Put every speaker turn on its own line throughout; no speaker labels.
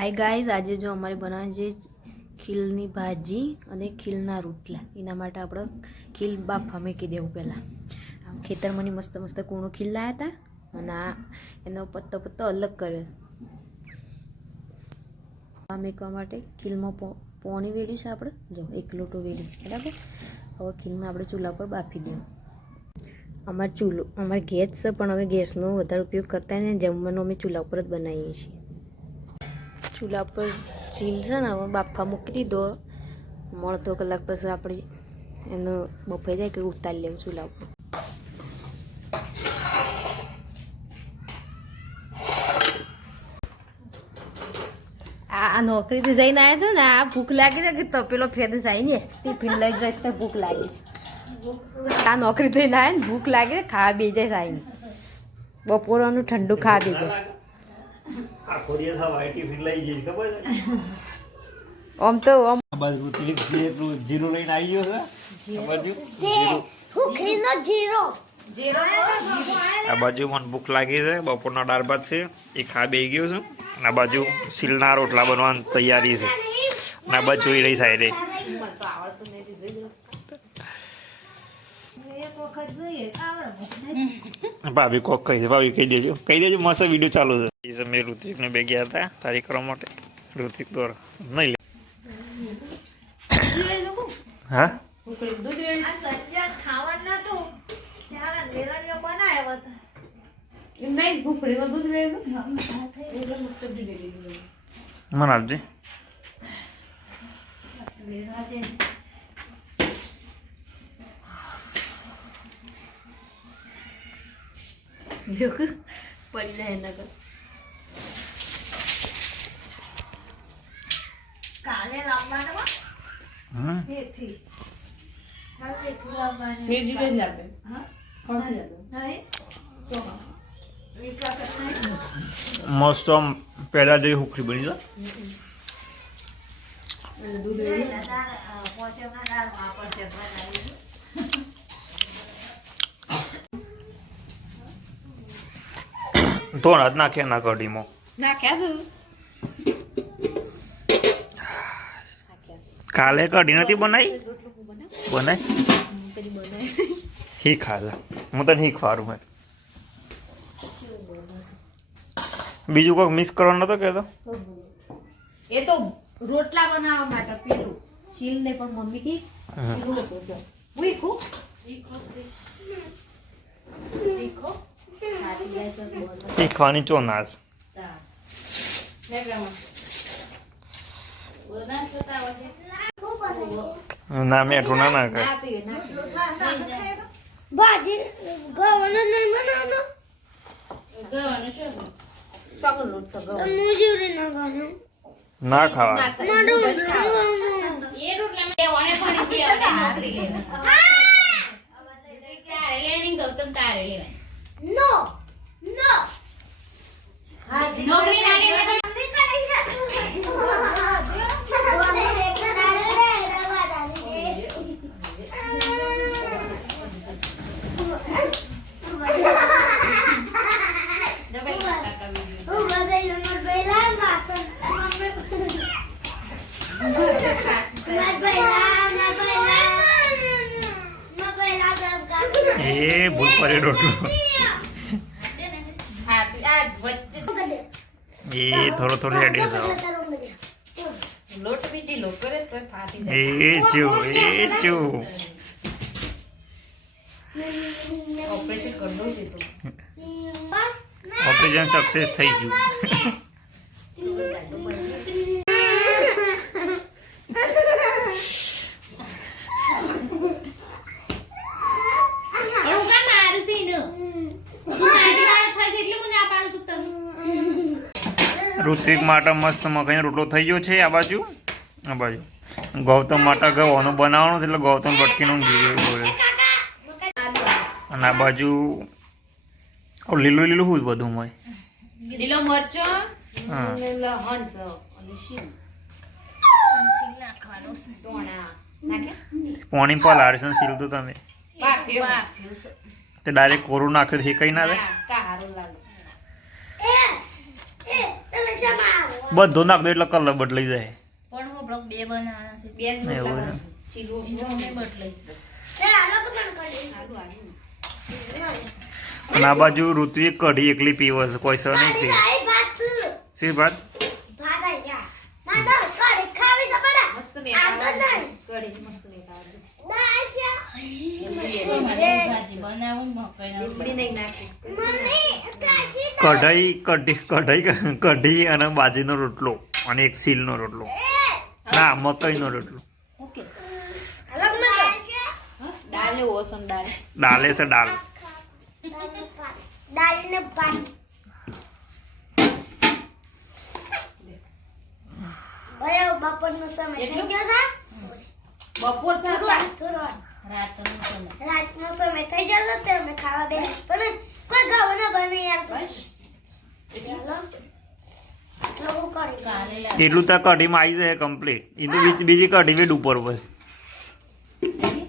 Hi guys આજે જો અમારે બનાવે છે ખીલની ભાજી અને ખીલના રોટલા. એના માટે આપણે ખીલ બાફા મૂકી દેવું પહેલાં. ખેતરમાંની મસ્ત મસ્ત કૂણો ખીલ લાવ્યા હતા અને આ એનો પત્તો પત્તો અલગ કર્યો. મેકવા માટે ખીલમાં પોણી વેડ્યું છે આપણે. જો, એક લોટો વેડ્યું. બરાબર? હવે ખીલને આપણે ચૂલા પર બાફી દઉં અમારે ચૂલો, અમારે ગેસ છે, પણ હવે ગેસનો વધારે ઉપયોગ કરતા ને જમવાનું અમે ચૂલા ઉપર જ બનાવીએ છીએ. ચૂલા પર ચીલ છે ને, હવે બાફા મૂકી દીધો. મળતો કલાક પછી આપણે એનો બફાઈ જાય કે ઉતારી લેવું ચૂલા ઉપર. આ આ નોકરીથી જઈને આવ્યા છો ને, આ ભૂખ લાગી છે કે તપેલો ફેદ થાય ને ટિફિન લઈ જાય તો ભૂખ લાગી છે. આ નોકરી થઈને આવ્યા ને, ભૂખ લાગે છે, ખાવા બે જાય થાય ને બપોરનું ઠંડુ ખાવા બે જાય.
આખો દિવસ આ white tiffin જઈ ખબર છે?
આમ તો આમ
આ બાજુ રુચિ જીરું જીરું લઈને આવી ગયો છે. આ બાજુ? આ બાજુ મને ભૂખ લાગી છે બપોરના દાળ ભાત છે એ ખા બે ગયો છું. અને આ બાજુ સિલના રોટલા બનવાની તૈયારી છે. અને આ બાજુ જોઈ રહી સાઈડે ભાભી કોક કહી દે ભાભી કહી દેજો. કહી દેજો મસ્ત વીડિયો ચાલુ છે. એ સમયે ઋતિકને બે ગયા હતા તારી કરવા માટે. ઋતિક દોર નહીં લે. હા? મને આપજે.
પડી જાય એના કર
મસ્ત આમ પહેલા જેવી હુખરી બની જા. ધોણ જ નાખે ના કઢીમાં. કાલે કઢી નથી બનાવી બનાવી હી ખાધા હું તને હી ખવારું મેં. બીજું કોઈક મિસ કરવાનું નતો કહેતો?
એ તો રોટલા બનાવવા માટે પેલું શીલ ને પણ મમ્મી કી
શીખવાની ચો નાશ ના મેઠું ના ના કર
ભાજી ગવાનો ગવાનું નહીં બનાવવાનું.
સગો લોટ સગો
મુજુરી ના ગવાનું
ના ખાવા
એ રોટલા મે ઓને ગવાનું નો નો
નોકરી ના લેવી તો
એ ભૂલ પડી નો! એ નોકરી ના જાવ
લોટ બી ઢીલો કરે તો ફાટી
એ જો એ જો
ઓપરેશન
સક્સેસ થઈ ગયું
પણ હું કામ મારું છે ને તું નાની વાળા થઈ ગઈ એટલે હું ના પાડું છું તને
ઋત્વિક માટે મસ્ત મકાઈનો રોટલો થઈ ગયો છે આ બાજુ? આ બાજુ. ગૌતમ માટે ગવાનો બનાવવાનું છે એટલે ગૌતમ ભટકીનું જોઈએ બોલે અને આ બાજુ લીલું લીલું શું બધું હોય?
લીલો મરચો
હા.
લહણ છે અને શીલ શીલ નાખવાનું છે તોણા નાખે
પોણી પર લાડસન સીલ તો તમે. તે ડાયરેક્ટ કોરું નાખ્યું છે કઈ ના દે બધો નાખ દો એટલે કલર બદલાઈ જાય.
પણ હું બ્લોક બે બનાવવાના છે. બે. સીધું બદલાઈ
તો કરી
અને આ બાજુ ઋત્વિક કઢી એકલી પીવે છે કોઈ સર નહીં
ભાત
બનાવું
મમ્મી.
કઢાઈ કઢી કઢાઈ કઢી અને બાજીનો રોટલો અને એક સીલનો રોટલો. ના મકઈનો રોટલો.
ઓકે.
હાલો, મને દાળ. છે.
દાળ. ને ઓસમ દાળ
ડાલે છે
છે?
બપોર રાતનો સમય.
થઈ જતો તે અમે ખાવા બેસ પણ કોઈ ઘઉં ના બને યાર. એટલું
તો કઢીમાં આવી જાય કમ્પ્લીટ એ તો બીજી- બીજી કઢી વેડ ઉપર પછી.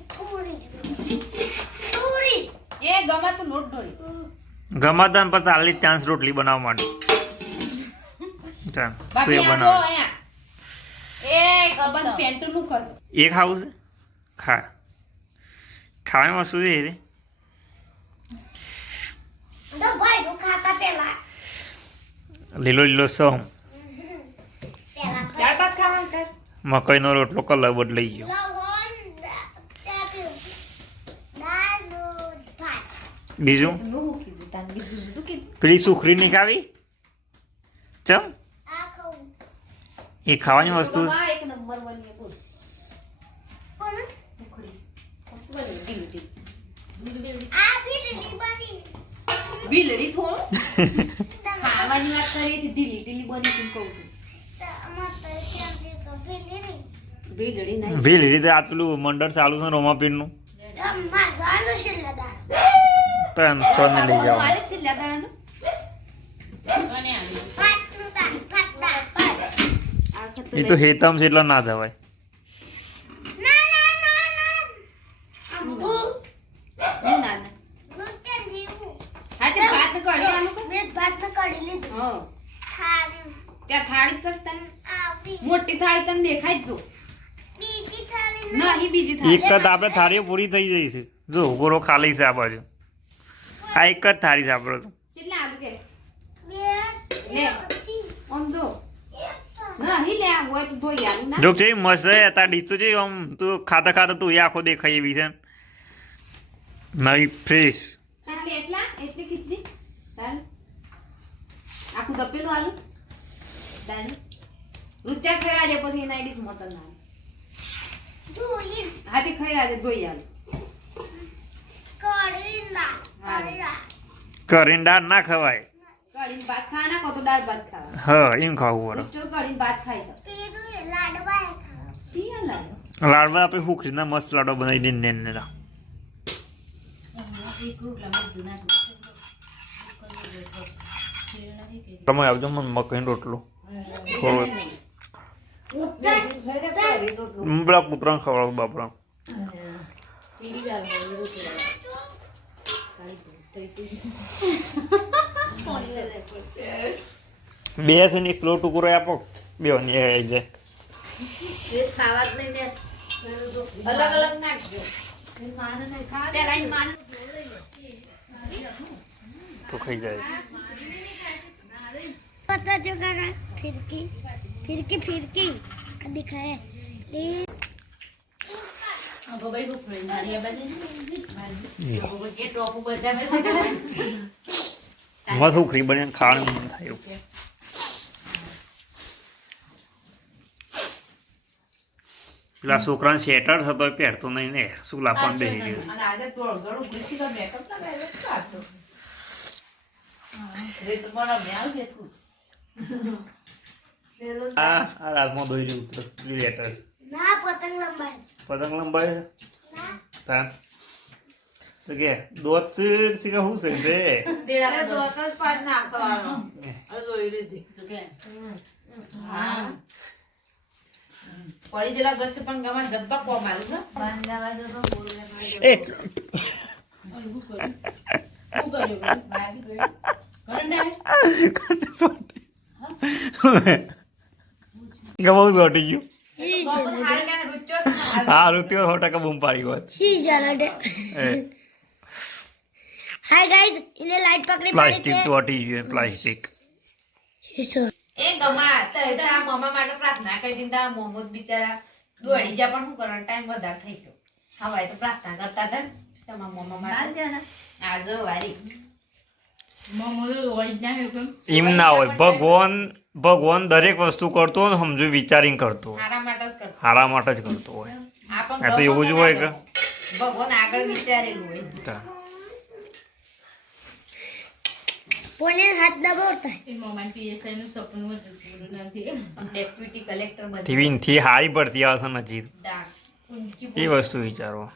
પૂરી પૂરી
એ ગમા તું લોટ ઢોળી
ગમાતા ને પછી ચાલીસ ચાન્સ રોટલી બનાવવા માટે. ચાલ એ બનાવ.
એ ગમા પેન્ટનું નું કર
એ ખાવું છે? ખા. ખાવામાં શું છે રે
તો ભાઈ હું ખાતા પેલા
લીલો લીલો સમ
મકાઈનો
દાળ ભાત ખાવાનું કર
મકઈનો રોટલો કલર બદલાઈ ગયો. બીજું?
હું શું કીધું? તાન બીજું શું કીધું?
પેલી સુખરી નહીં ખાવી? ચમ? એ ખાવાની વસ્તુ
બિલડી થોડું? ખાવાની વાત કરીએ છીએ ઢીલી ઢીલી બની તું કહું છું.
તો
આ પેલું મંડળ ચાલુ છે છોડ ને લઈ જાઓ
મારે છે લેદાણા કને આવી
ભાતનું દાળ ભાત દાળ ભાત
આ વખત
એ તો હેતમ છે એટલે ના જવાય
ના ના ના ના અંબુ
હું ના ના
હું કેમ જીવું
હા તે ભાત કઢવાનું કર
મેં ભાત ને કાઢી લીધું
હા. ત્યાં થાળી તક તને મોટી થાળી તને દેખાય જ
બીજી થાળી
નહીં બીજી
એક
તો
જ આપણે થાળીઓ પૂરી થઈ જઈ છે. જો ગોરો ખાલી છે આ બાજુ. આ એક જ થાળી છે આપણો તો.
કેટલા આલુ કે? લે. જો તો.
જો છે મસ્ત છે તાર ડીશ તો છે આમ તું ખાતા ખાતા તું એ આખો દેખાય એવી છે. નવી ફ્રેશ.
એટલા એટલી? આખું તપેલું આલુ દાલ રૂચા ખેડા દે પછી એના ડીશ મતન ના
ધોઈ.
હાથી ખેડા દે ધોઈ આલુ
કરીંડા ના
કરીને દાળ ખવાય.
કઢીને ભાત ખાવાના કો તો દાળ ભાત ખાવા.
હા એમ ખાવું પડે
રૂચો કઢીને ભાત ખાઈ શકે.
લાડવા ખાવા.
શિયા
લાડવા? આપણે હુખરીના મસ્ત લાડવા બનાવી દઈએ ને ને
એક રોટલા
તમે આવજો મને મકાઈ રોટલો. થોડો પેલા કૂતરાને ખવડાવું બાપરા બે છે ને એકલો ટુકડો આપો. બે જાય
અલગ અલગ
તો ખાઈ જાય.
पता जो काका फिरकी फिरकी फिरकी दिखाए ले
ભાઈ ભૂખ રહી મારી આ બાજુ
એ.
ભાઈ કે ટોપ ઉપર જાવે
મસ્ત હુખરી બની ખાવાનું મન થાય એવું. પેલા છોકરાને શેટર થતો હોય પહેરતો નહીં ને શું લાપણ બેસી રહ્યું આ આ રાતમાં દોરી ઉતર લેટર
ના
પતંગ લંબાય. પતંગ
લંબાય
તા તો કે દોત છે કે હું છે દે દેડા દોત પાડ નાખવાનો. આ દોરી લીધી.
તો કે. હા. પડી જેલા ગત પણ ગમા ધબ્બા કો મારું છે.
બાંધાવા જો બોલ એ.
ઓય હું કર્યું. હું કર્યું? બાંધ કર્યું?
કરને બહુ ચોટી ગયું. હા રૂત્યો સો ટકા બૂમ પાડી હોત
શી છે લડે
એ
હાય ગાઈઝ ઇને લાઈટ પકડી
પ્લાસ્ટિક ચોટી ગયું પ્લાસ્ટિક
એ ગમા તો મમ્મા માટે પ્રાર્થના કરી દીધી. મોમો બિચારા દોડી જા પણ શું કરવાનો? ટાઈમ વધારે થઈ ગયો. હવે તો પ્રાર્થના કરતા હતા તમારા મમ્મા માટે. આજો વારી.
એમ ના હોય. ભગવાન ભગવાન દરેક વસ્તુ કરતો હોય ને સમજુ વિચારીને કરતો હોય.
મારા માટે જ કરતા
હારા માટે જ કરતો હોય.
આ
તો એવું જ હોય કે?
ભગવાન આગળ વિચારેલું હોય.
પોને હાથ દબાવતા.
ડેપ્યુટી કલેક્ટર બધી
થી થી હારી ભરતી આવશે નજીક. એ વસ્તુ વિચારો